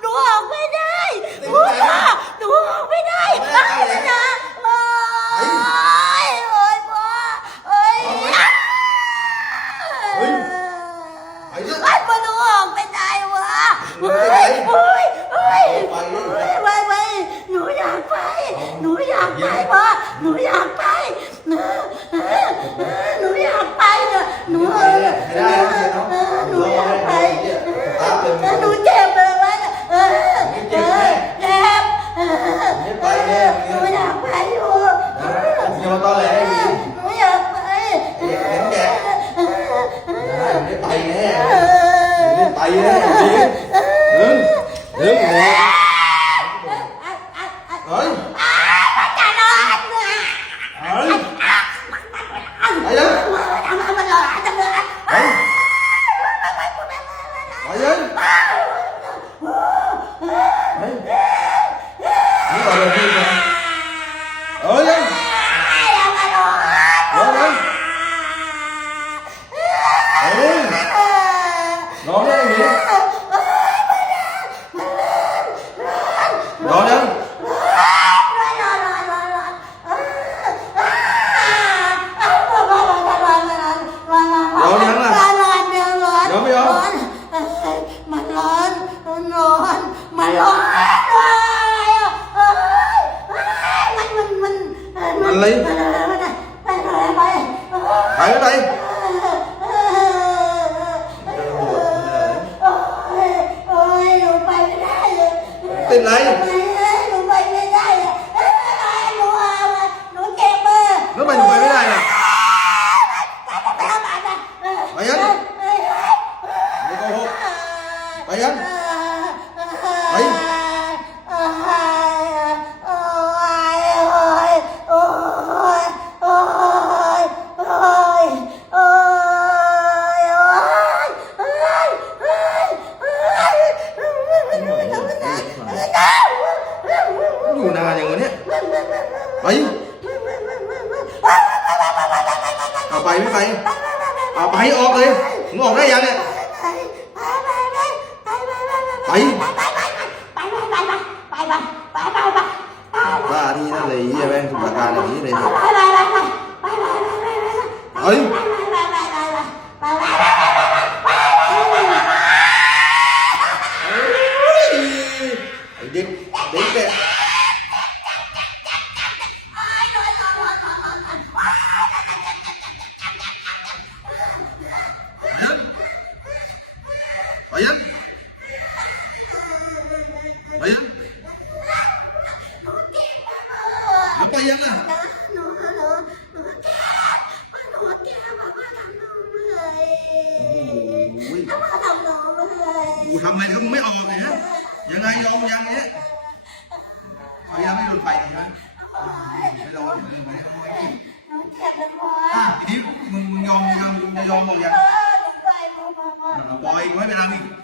หนูออกไม่ได้หนูพ่อหนูออกไม่ได้ไอ้นะโอ้ยโอ้ยพ่อโอ้ยเฮ้ยไอ้เนี่ยไอ้พ่อหนูออกไม่ได้วะเฮ้ยเฮ้ยเฮ้ยไปเลยไปไปหนูอยากไปหนูอยากไปพ่อหนูอยากไปหนูหนูอยากไปเนี่ยหนูเออห หนูอยากไปอยู่อย่ามาตอแหลไอ้หมีหนูอยากไปเห็นแกไม่ไปแน่ไม่ไปแน่หมีหนึ่งหนึ่งแน่เ mạnh lên phải ở đây. Tin lấy. Nó bay ngoài cái này nè bay hết bay hết bay ไปเอาไปไม่ไปเอาไปออกเลยมึงออกได้ยังเนี่ยไปบ้าที่นั่นเลยเฮียแม่งถูกประการอย่างนี้เลย ไปยังไปยังเดี๋ยวไปยังอะโอ้ยกูทำไงเขามึงไม่ออกเลยฮะยังไงยอมยังเนี่ยเขายังไม่โดนไฟเลยใช่ไหมไม่โดนไม่โดนอะทีนี้มึงมึงยอมยังมึงจะยอมบอกยัง boy nói với Navi